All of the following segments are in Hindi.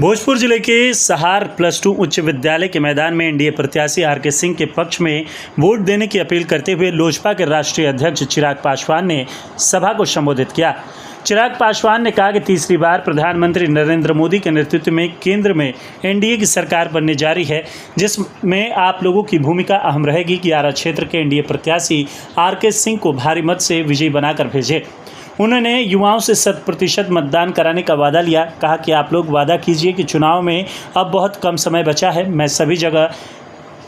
भोजपुर जिले के सहार +2 उच्च विद्यालय के मैदान में एनडीए प्रत्याशी आर के सिंह के पक्ष में वोट देने की अपील करते हुए लोजपा के राष्ट्रीय अध्यक्ष चिराग पासवान ने सभा को संबोधित किया। चिराग पासवान ने कहा कि तीसरी बार प्रधानमंत्री नरेंद्र मोदी के नेतृत्व में केंद्र में एनडीए की सरकार बनने जा रही है, जिसमें आप लोगों की भूमिका अहम रहेगी कि आरा क्षेत्र के एनडीए प्रत्याशी आर के सिंह को भारी मत से विजयी बनाकर भेजे। उन्होंने युवाओं से 100% मतदान कराने का वादा लिया। कहा कि आप लोग वादा कीजिए कि चुनाव में अब बहुत कम समय बचा है, मैं सभी जगह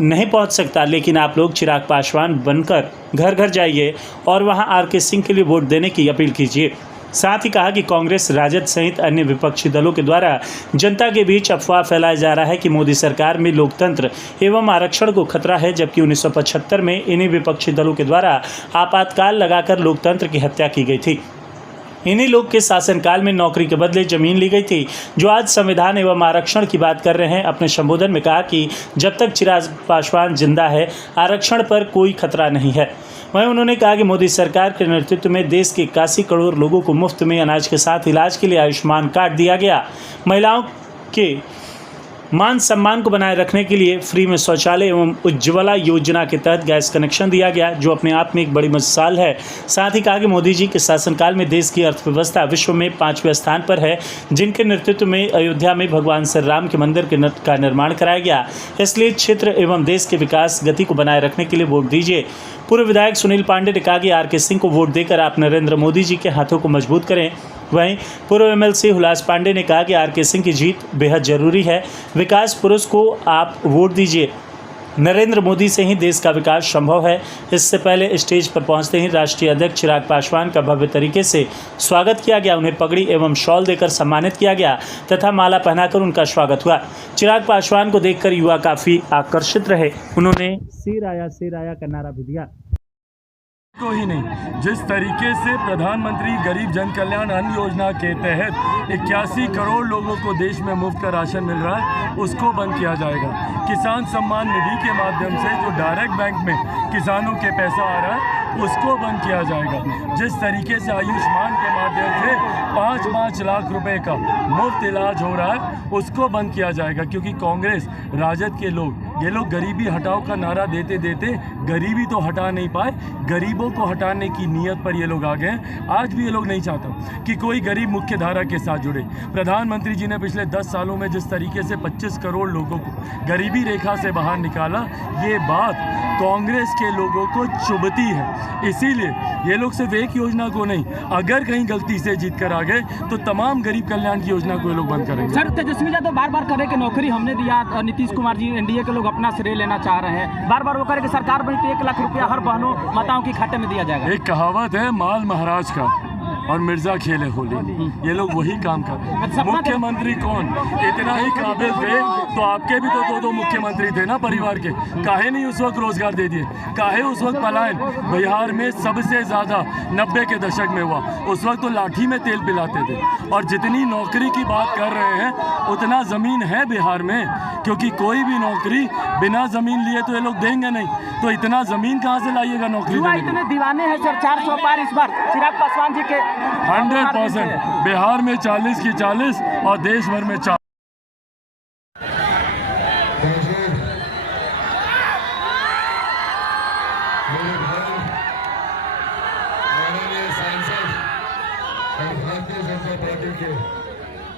नहीं पहुंच सकता, लेकिन आप लोग चिराग पासवान बनकर घर घर जाइए और वहां आर के सिंह के लिए वोट देने की अपील कीजिए। साथ ही कहा कि कांग्रेस, राजद सहित अन्य विपक्षी दलों के द्वारा जनता के बीच अफवाह फैलाया जा रहा है कि मोदी सरकार में लोकतंत्र एवं आरक्षण को खतरा है, जबकि 1975 में इन्हीं विपक्षी दलों के द्वारा आपातकाल लगाकर लोकतंत्र की हत्या की गई थी। इन्हीं लोग के शासनकाल में नौकरी के बदले जमीन ली गई थी, जो आज संविधान एवं आरक्षण की बात कर रहे हैं। अपने संबोधन में कहा कि जब तक चिराग पासवान जिंदा है, आरक्षण पर कोई खतरा नहीं है। वहीं उन्होंने कहा कि मोदी सरकार के नेतृत्व में देश के 81 करोड़ लोगों को मुफ्त में अनाज के साथ इलाज के लिए आयुष्मान कार्ड दिया गया। महिलाओं के मान सम्मान को बनाए रखने के लिए फ्री में शौचालय एवं उज्ज्वला योजना के तहत गैस कनेक्शन दिया गया, जो अपने आप में एक बड़ी मिसाल है। साथ ही कहा कि मोदी जी के शासनकाल में देश की अर्थव्यवस्था विश्व में 5वें स्थान पर है, जिनके नेतृत्व में अयोध्या में भगवान श्री राम के मंदिर का निर्माण कराया गया। इसलिए क्षेत्र एवं देश के विकास गति को बनाए रखने के लिए वोट दीजिए। पूर्व विधायक सुनील पांडे ने कहा कि आर के सिंह को वोट देकर आप नरेंद्र मोदी जी के हाथों को मजबूत करें। वहीं पूर्व एमएलसी हुलास पांडे ने कहा कि आर के सिंह की जीत बेहद जरूरी है। विकास पुरुष को आप वोट दीजिए। नरेंद्र मोदी से ही देश का विकास संभव है। इससे पहले स्टेज पर पहुंचते ही राष्ट्रीय अध्यक्ष चिराग पासवान का भव्य तरीके से स्वागत किया गया। उन्हें पगड़ी एवं शॉल देकर सम्मानित किया गया तथा माला पहनाकर उनका स्वागत हुआ। चिराग पासवान को देखकर युवा काफ़ी आकर्षित रहे। उन्होंने सिर आया का नारा भी दिया। को ही नहीं, जिस तरीके से प्रधानमंत्री गरीब जन कल्याण अन्न योजना के तहत 81 करोड़ लोगों को देश में मुफ्त का राशन मिल रहा है, उसको बंद किया जाएगा। किसान सम्मान निधि के माध्यम से जो डायरेक्ट बैंक में किसानों के पैसा आ रहा है, उसको बंद किया जाएगा। जिस तरीके से आयुष्मान के माध्यम से 5-5 लाख रुपए का मुफ्त इलाज हो रहा है, उसको बंद किया जाएगा। क्योंकि कांग्रेस, राजद के लोग, ये लोग गरीबी हटाओ का नारा देते देते गरीबी तो हटा नहीं पाए, गरीबों को हटाने की नीयत पर ये लोग आ गए हैं। आज भी ये लोग नहीं चाहता कि कोई गरीब मुख्य धारा के साथ जुड़े। प्रधानमंत्री जी ने पिछले 10 सालों में जिस तरीके से 25 करोड़ लोगों को गरीबी रेखा से बाहर निकाला, ये बात कांग्रेस के लोगों को चुभती है। इसीलिए ये लोग सिर्फ एक योजना को नहीं, अगर कहीं गलती से जीत कर आ गए तो तमाम गरीब कल्याण की योजना को ये लोग बंद करेंगे। सर, तेजस्वी यादव बार बार करे कि नौकरी हमने दिया, नीतीश कुमार जी एनडीए के लोग अपना श्रेय लेना चाह रहे हैं। बार बार वो करे कि सरकार बनी तो 1 लाख रुपया हर बहनों माताओं की खाते में दिया जाएगा। एक कहावत है, माल महाराज का और मिर्जा खेले होली। ये लोग वही काम कर रहे हैं। मुख्यमंत्री कौन? इतना ही काबिल थे तो आपके भी तो 2 मुख्यमंत्री थे ना परिवार के। काहे नहीं उस वक्त रोजगार दे दिए? काहे उस वक्त पलायन बिहार में सबसे ज्यादा 90 के दशक में हुआ? उस वक्त तो लाठी में तेल पिलाते थे। और जितनी नौकरी की बात कर रहे हैं, उतना जमीन है बिहार में, क्योंकि कोई भी नौकरी बिना जमीन लिए तो ये लोग देंगे नहीं। तो इतना जमीन कहाँ से लाइएगा नौकरी देने? इतने दीवाने हैं सर, 400 पार इस बार चिराग पासवान जी के 100%। बिहार में 40 की 40 और देश भर में 4। भारतीय जनता पार्टी के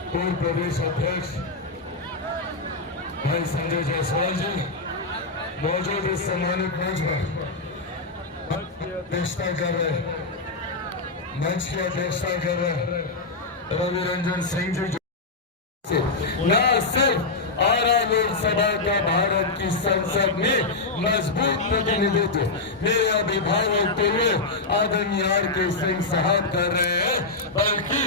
पूर्व प्रदेश अध्यक्ष भाई संजय जायसवाल जी मौजूद इस सम्मानित मंच पर अध्यक्षता कर रहे रवि रंजन सिंह जी न सिर्फ आरा लोकसभा का भारत की संसद में मजबूत प्रतिनिधित्व मेरे अभिभावक पूर्व आदरणीय आर के सिंह साहब कर रहे हैं, बल्कि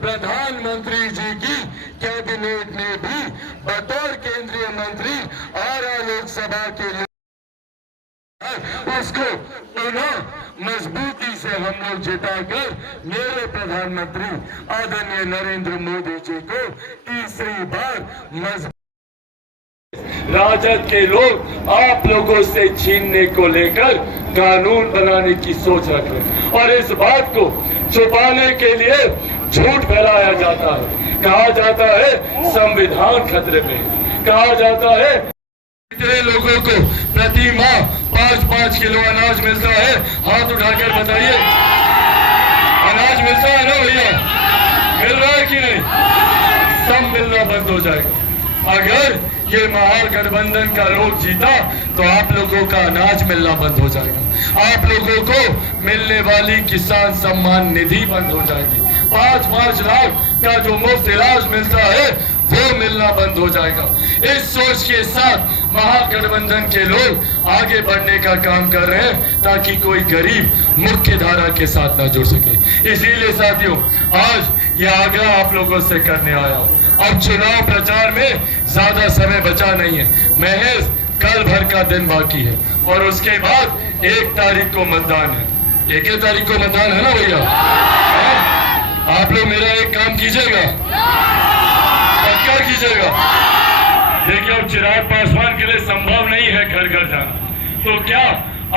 प्रधानमंत्री जी की कैबिनेट में भी बतौर केंद्रीय मंत्री आरा लोकसभा के उसको पुनः मजबूती से हम लोग जिताकर मेरे प्रधानमंत्री आदरणीय नरेंद्र मोदी जी को तीसरी बार मजबूत। राजद के लोग आप लोगों से छीनने को लेकर कानून बनाने की सोच रखे और इस बात को छुपाने के लिए झूठ फैलाया जाता है। कहा जाता है संविधान खतरे में, कहा जाता है कितने लोगों को प्रति माह 5-5 किलो अनाज मिलता है? हाथ उठाकर बताइए। अनाज मिलता है ना भैया? मिल रहा है कि नहीं? सब मिलना बंद हो जाएगा। अगर ये महागठबंधन का लोग जीता तो आप लोगों का अनाज मिलना बंद हो जाएगा, आप लोगों को मिलने वाली किसान सम्मान निधि बंद हो जाएगी, 5-5 लाख का जो मुफ्त इलाज मिलता है वो मिलना बंद हो जाएगा। इस सोच के साथ महागठबंधन के लोग आगे बढ़ने का काम कर रहे हैं ताकि कोई गरीब मुख्य धारा के साथ ना जुड़ सके। इसीलिए साथियों, आज यह आग्रह आप लोगों से करने आया हूं। अब चुनाव प्रचार में ज्यादा समय बचा नहीं है, महज कल भर का दिन बाकी है और उसके बाद 1 तारीख को मतदान है। 1 तारीख को मतदान है ना भैया? आप लोग मेरा एक काम कीजिएगा, पक्का कीजिएगा। देखिए, अब चिराग पासवान के लिए संभव नहीं है घर घर जाना, तो क्या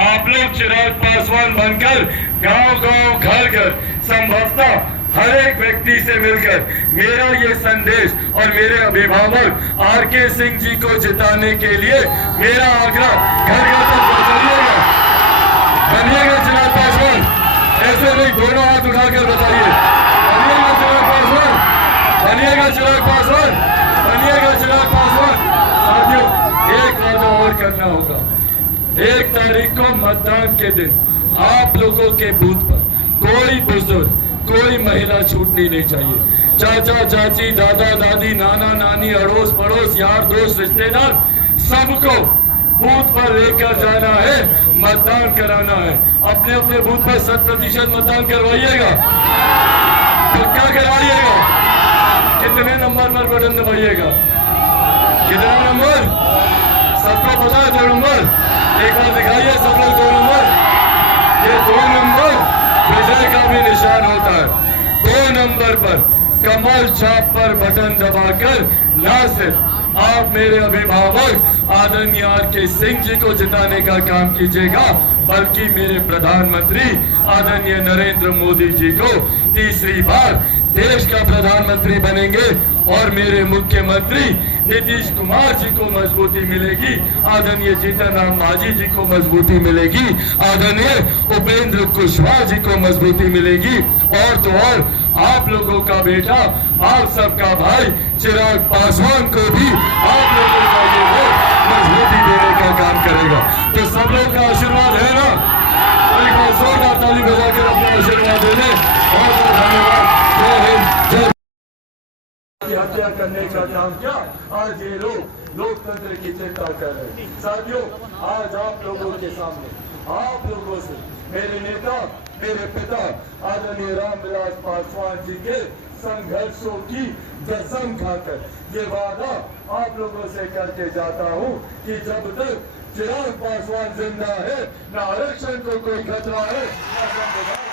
आप लोग चिराग पासवान बनकर गांव-गांव, घर-घर, संभवतः हर एक व्यक्ति से मिलकर मेरा ये संदेश और मेरे अभिभावक आरके सिंह जी को जिताने के लिए मेरा आग्रह घर घर तक पहुंचाइएगा। बनिएगा चिराग पासवान, ऐसे नहीं, दोनों हाथ उठाकर बताइए, बनिएगा चिराग पासवान, बनिएगा चिराग पासवान, बनिएगा चिराग पासवान। साथियों, एक वादा और करना होगा। 1 तारीख को मतदान के दिन आप लोगों के बूथ पर कोई बुजुर्ग, कोई महिला छूटनी नहीं चाहिए। चाचा चाची, दादा दादी, नाना नानी, अड़ोस पड़ोस, यार दोस्त, रिश्तेदार, सबको बूथ पर लेकर जाना है, मतदान कराना है। अपने अपने बूथ पर 100% मतदान करवाइएगा, पक्का करवाइएगा। कितने नंबर पर बटन दबाइएगा? कितना नंबर? सबको पता है 2 नंबर? एक बार दिखाइए सब लोग 2 नंबर। ये 2 नंबर विजय का भी निशान होता है। 2 नंबर पर कमल छाप पर बटन दबाकर न सिर्फ आप मेरे अभिभावक आदरणीय आरके सिंह जी को जिताने का काम कीजिएगा, बल्कि मेरे प्रधानमंत्री आदरणीय नरेंद्र मोदी जी को तीसरी बार देश का प्रधानमंत्री बनेंगे और मेरे मुख्यमंत्री नीतीश कुमार जी को मजबूती मिलेगी, आदरणीय जीतन राम मांझी जी को मजबूती मिलेगी, आदरणीय उपेंद्र कुशवाहा जी को मजबूती मिलेगी, और तो और आप लोगों का बेटा, आप सबका भाई चिराग पासवान को भी आप लोगों का ये वोट मजबूती देने का काम करेगा। तो सब लोग का आशीर्वाद है ना? एक बार जोरदार ताली बजाकर अपना आशीर्वाद दे दें। बहुत बहुत धन्यवाद। जय हिंद, जय। हत्या करने का काम क्या आज ये लोग लोकतंत्र की चिंता कर रहे हैं। साथियों, आज आप लोगों के सामने, आप लोगों से मेरे नेता, मेरे पिता आदरणीय रामविलास पासवान जी के संघर्षों की कसम खाकर ये वादा आप लोगों से करके जाता हूँ कि जब तक चिराग पासवान जिंदा है, न आरक्षण को कोई खतरा है, न संविधान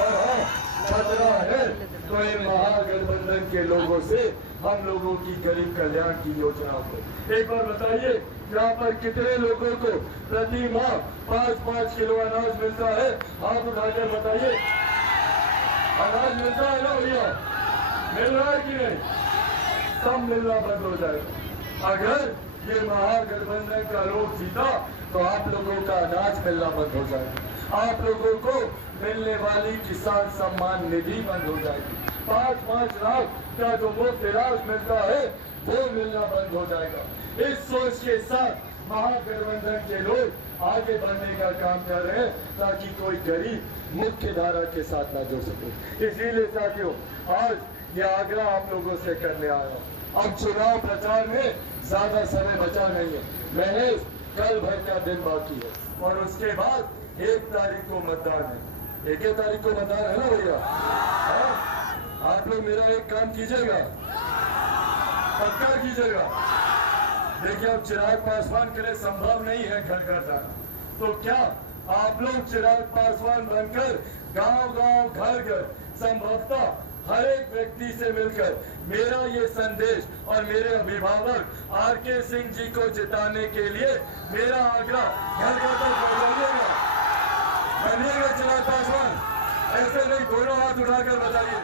और हाँ, खतरा है तो इन महागठबंधन के लोगों से हम लोगों की गरीब कल्याण की योजनाओं को। एक बार बताइए, यहाँ पर कितने लोगों को प्रति माह 5-5 किलो अनाज मिलता है? हाथ उठाकर बताइए। अनाज मिलता है ना भैया? मिल रहा है कि नहीं? सब मिलना बंद हो जाएगा। अगर ये महागठबंधन का लोग जीता तो आप लोगों का अनाज मिलना बंद हो जाएगा, आप लोगों को मिलने वाली किसान सम्मान निधि बंद हो जाएगी, 5-5 लाख का जो मुफ्त इलाज मिलता है वो मिलना बंद हो जाएगा। इस सोच के साथ महागठबंधन के लोग आगे बढ़ने का काम कर रहे हैं ताकि कोई गरीब मुख्य धारा के साथ ना जुड़ सके। इसीलिए साथियों, आज ये आग्रह आप लोगों से करने आया हूं। अब चुनाव प्रचार में ज्यादा समय बचा नहीं है, महज कल भर का दिन बाकी है और उसके बाद 1 तारीख को मतदान है। 1 तारीख को मतदान है ना भैया? आप लोग मेरा एक काम कीजिएगा, पक्का कीजिएगा। देखिए, अब चिराग पासवान के लिए संभव नहीं है घर घर जाना, तो क्या आप लोग चिराग पासवान बनकर गांव-गांव, घर-घर, संभवतः हर एक व्यक्ति से मिलकर मेरा ये संदेश और मेरे अभिभावक आरके सिंह जी को जिताने के लिए मेरा आग्रह घर घर तक पहुंचाइएगा। बनिएगा चिराग पासवान, ऐसे नहीं, दोनों हाथ उठाकर बताइए।